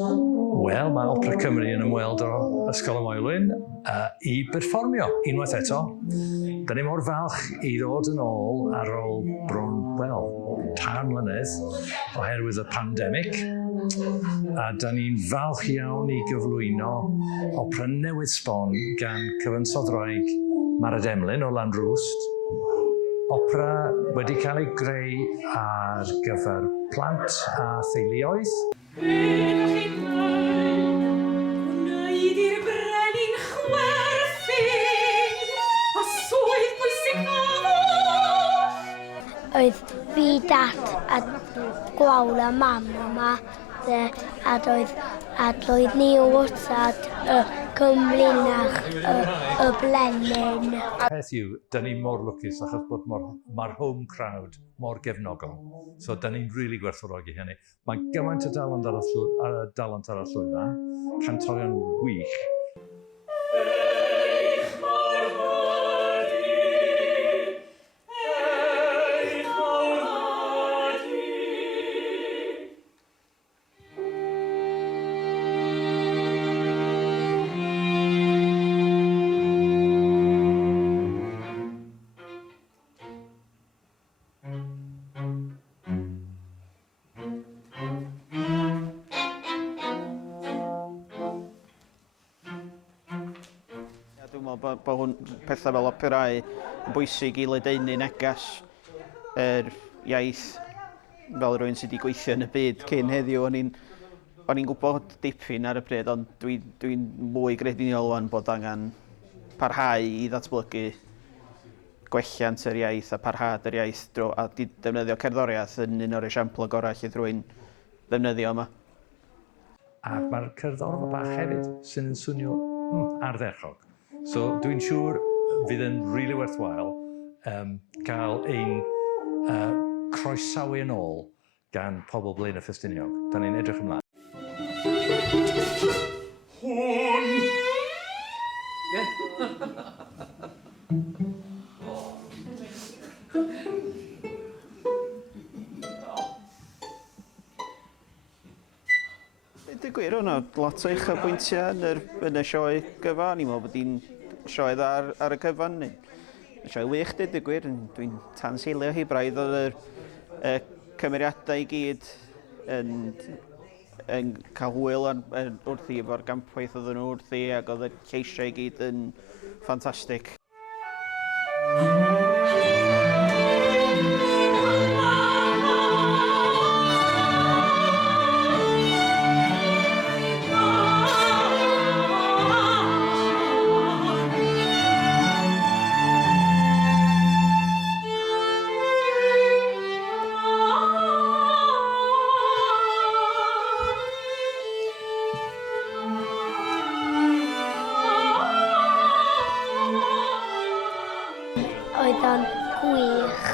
Wel, mae Opra Cymru yn ymweld o Ysgol Y Moelwyn i berfformio unwaith eto. Da ni mor falch i ddod yn ôl ar ôl bron, wel, tan mlynedd oherwydd y pandemig. A da ni'n falch iawn i gyflwyno opera newydd sbon gan gyfansodwraig Mared Emlyn o Lanrwst. Opera wedi cael ei greu ar gyfer plant a theuluoedd. Gwneud i'r brenin chwerthin, a swydd bwysig Oedd fi, dat a gwawl a mam yma, a doedd ni o wrthad y cymlinach y blenin. Peth yw, da ni mor lwcus achos bod mae'r home crowd mor gefnogol. So da ni'n rili gwerthfawrogi hynny. Mae gymaint o dalent ar y llwyfan, cantorion wych. Dwi'n meddwl bod pethau fel operau yn bwysig i ledaenu neges yr iaith fel rhywun sydd wedi gweithio yn y byd cyn heddiw. O'n i'n gwybod dipyn ar y pryd, ond dwi'n mwy grediniol wan bod angen parhau i ddatblygu gwelliant yr iaith a parhad yr iaith a defnyddio cerddoriaeth yn un o'r esiampl gorau lle rhywun ddefnyddio yma. Ac mae'r cerddorfa bach hefyd sy'n swnio ardderchog. So dwi'n siŵr fydd yn rili worthwhile cael ein croesawu yn ôl gan pobl Blaen y Ffestiniog. Da ni'n edrych ymlaen. Dwi'n gwir, hwnna, lot o uchafbwyntiau yn y sioe gyfa. Ni'n meddwl bod hi'n sioe dda ar y cyfan. Y sioe wych, dwi'n gwir. Dwi'n tanseilio hi braidd oedd y cymeriadau i gyd yn cael hwyl wrthi efo'r gampwaith oedd nhw wrthi ac oedd y lleisiau i gyd yn ffantastig. Oedd o'n gwych.